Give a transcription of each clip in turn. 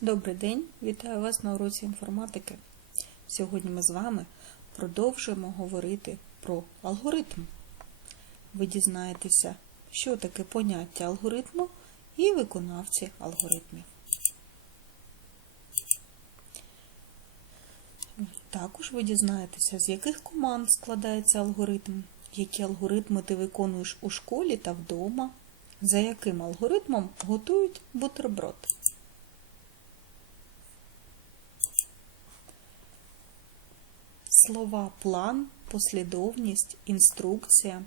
Добрий день, вітаю вас на уроці інформатики. Сьогодні ми з вами продовжуємо говорити про алгоритм. Ви дізнаєтеся, що таке поняття алгоритму і виконавці алгоритмів. Також ви дізнаєтеся, з яких команд складається алгоритм, які алгоритми ти виконуєш у школі та вдома, за яким алгоритмом готують бутерброд. Слова план, послідовність, інструкція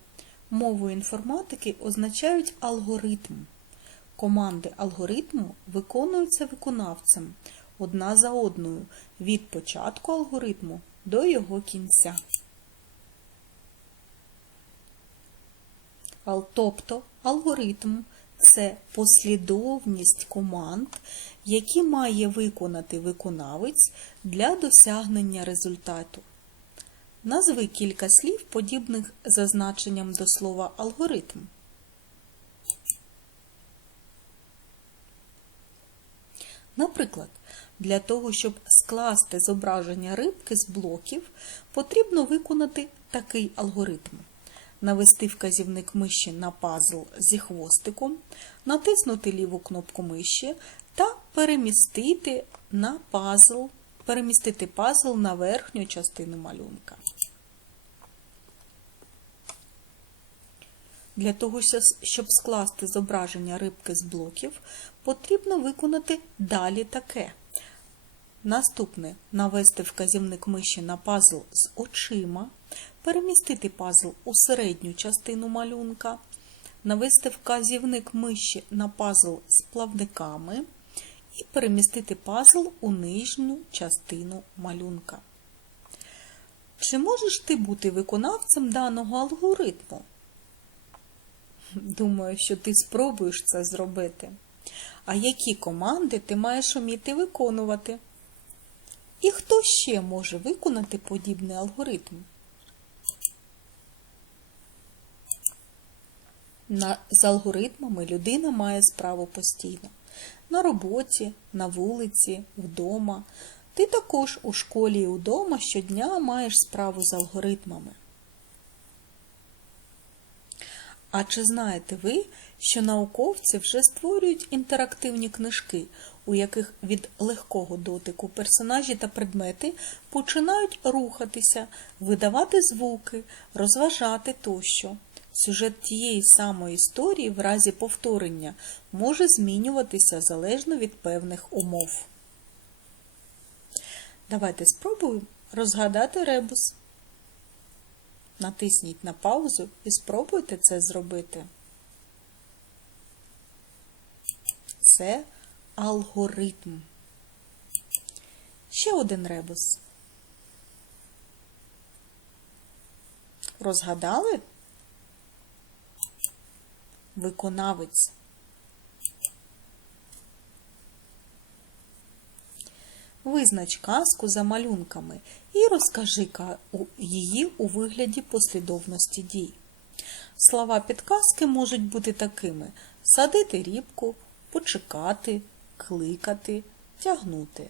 мовою інформатики означають алгоритм. Команди алгоритму виконуються виконавцем одна за одною від початку алгоритму до його кінця. Тобто алгоритм це послідовність команд, які має виконати виконавець для досягнення результату. Назви кілька слів, подібних за значенням до слова алгоритм. Наприклад, для того, щоб скласти зображення рибки з блоків, потрібно виконати такий алгоритм. Навести вказівник миші на пазл зі хвостиком, натиснути ліву кнопку миші та перемістити на пазл, перемістити пазл на верхню частину малюнка. Для того, щоб скласти зображення рибки з блоків, потрібно виконати далі таке. Наступне навести вказівник миші на пазл з очима, перемістити пазл у середню частину малюнка, навести вказівник миші на пазл з плавниками і перемістити пазл у нижню частину малюнка. Чи можеш ти бути виконавцем даного алгоритму? Думаю, що ти спробуєш це зробити. А які команди ти маєш уміти виконувати? І хто ще може виконати подібний алгоритм? На, з алгоритмами людина має справу постійно. На роботі, на вулиці, вдома. Ти також у школі і вдома щодня маєш справу з алгоритмами. А чи знаєте ви, що науковці вже створюють інтерактивні книжки, у яких від легкого дотику персонажі та предмети починають рухатися, видавати звуки, розважати тощо? Сюжет тієї самої історії в разі повторення може змінюватися залежно від певних умов. Давайте спробуємо розгадати ребус. Натисніть на паузу і спробуйте це зробити. Це алгоритм. Ще один ребус. Розгадали? Виконавець. Визнач казку за малюнками і розкажи її у вигляді послідовності дій. Слова підказки можуть бути такими: садити рібку, почекати, кликати, тягнути.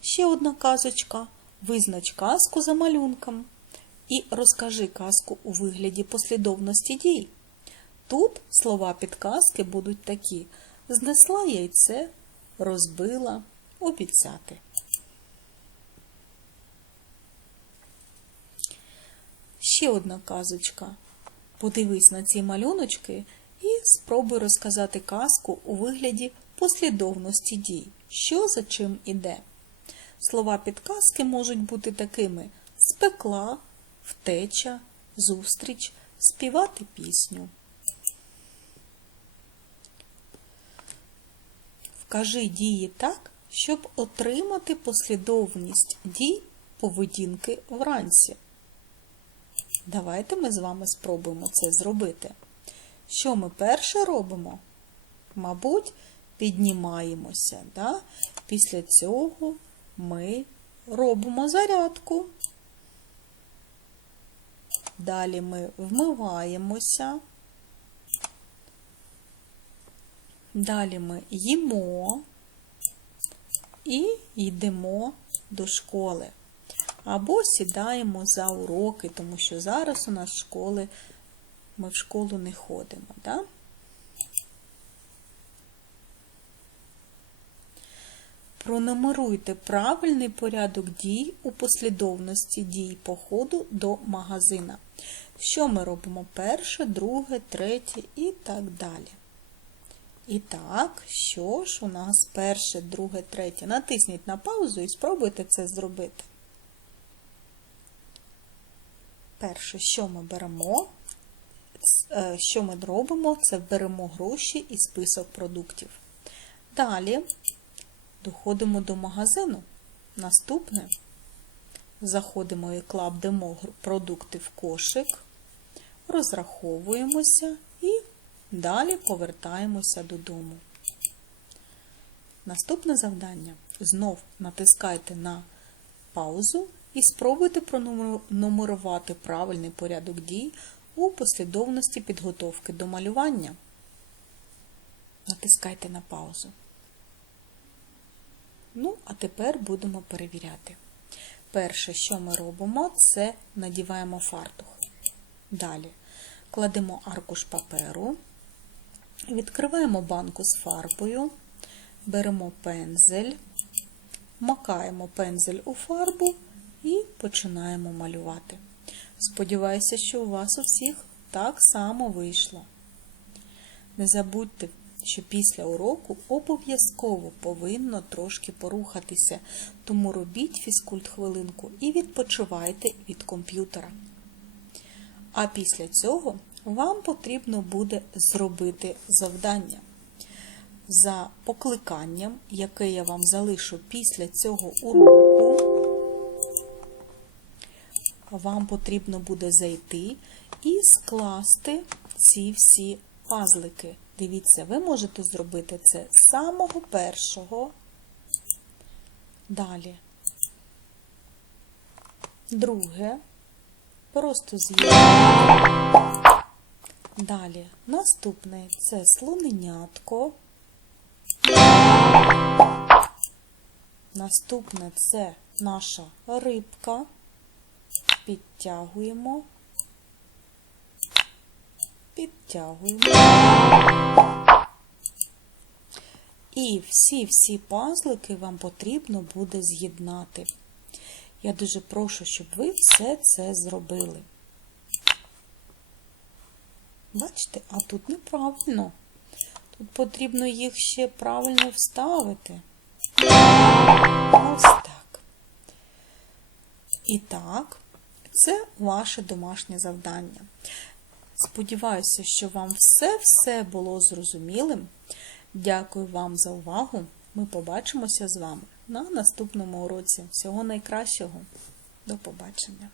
Ще одна казочка. Визнач казку за малюнком і розкажи казку у вигляді послідовності дій. Тут слова підказки будуть такі: знесла яйце, розбила, обіцяти. Ще одна казочка. Подивись на ці малюночки і спробуй розказати казку у вигляді послідовності дій, що за чим іде. Слова підказки можуть бути такими: спекла, втеча, зустріч, співати пісню. Вкажи дії так, щоб отримати послідовність дій поведінки вранці. Давайте ми з вами спробуємо це зробити. Що ми перше робимо? Мабуть, піднімаємося. Да? Після цього ми робимо зарядку. Далі ми вмиваємося. Далі ми їмо і йдемо до школи. Або сідаємо за уроки, тому що зараз у нас школи, ми в школу не ходимо. Да? Пронумеруйте правильний порядок дій у послідовності дій походу до магазина. Що ми робимо? Перше, друге, третє і так далі. І так, що ж у нас перше, друге, третє? Натисніть на паузу і спробуйте це зробити. Перше, що ми беремо? Е, Що ми робимо? Це беремо гроші і список продуктів. Далі доходимо до магазину. Наступне заходимо і кладемо продукти в кошик, розраховуємося і далі повертаємося додому. Наступне завдання. Знов натискайте на паузу і спробуйте пронумерувати правильний порядок дій у послідовності підготовки до малювання. Натискайте на паузу. Ну, а тепер будемо перевіряти. Перше, що ми робимо, це надіваємо фартух. Далі кладемо аркуш паперу, відкриваємо банку з фарбою, беремо пензель, макаємо пензель у фарбу і починаємо малювати. Сподіваюся, що у вас у всіх так само вийшло. Не забудьте що після уроку обов'язково повинно трошки порухатися, тому робіть фізкульт хвилинку і відпочивайте від комп'ютера. А після цього вам потрібно буде зробити завдання. За покликанням, яке я вам залишу після цього уроку, вам потрібно буде зайти і скласти ці всі пазлики. Дивіться, ви можете зробити це з самого першого. Далі. Друге. Просто з'єднуємо. Далі. Наступне це слоненятко. Наступне це наша рибка. Підтягуємо підтягуємо. І всі-всі пазлики вам потрібно буде з'єднати. Я дуже прошу, щоб ви все це зробили. Бачите, а тут неправильно. Тут потрібно їх ще правильно вставити. Ось так. І так, це ваше домашнє завдання. Сподіваюся, що вам все-все було зрозумілим. Дякую вам за увагу. Ми побачимося з вами на наступному уроці. Всього найкращого. До побачення!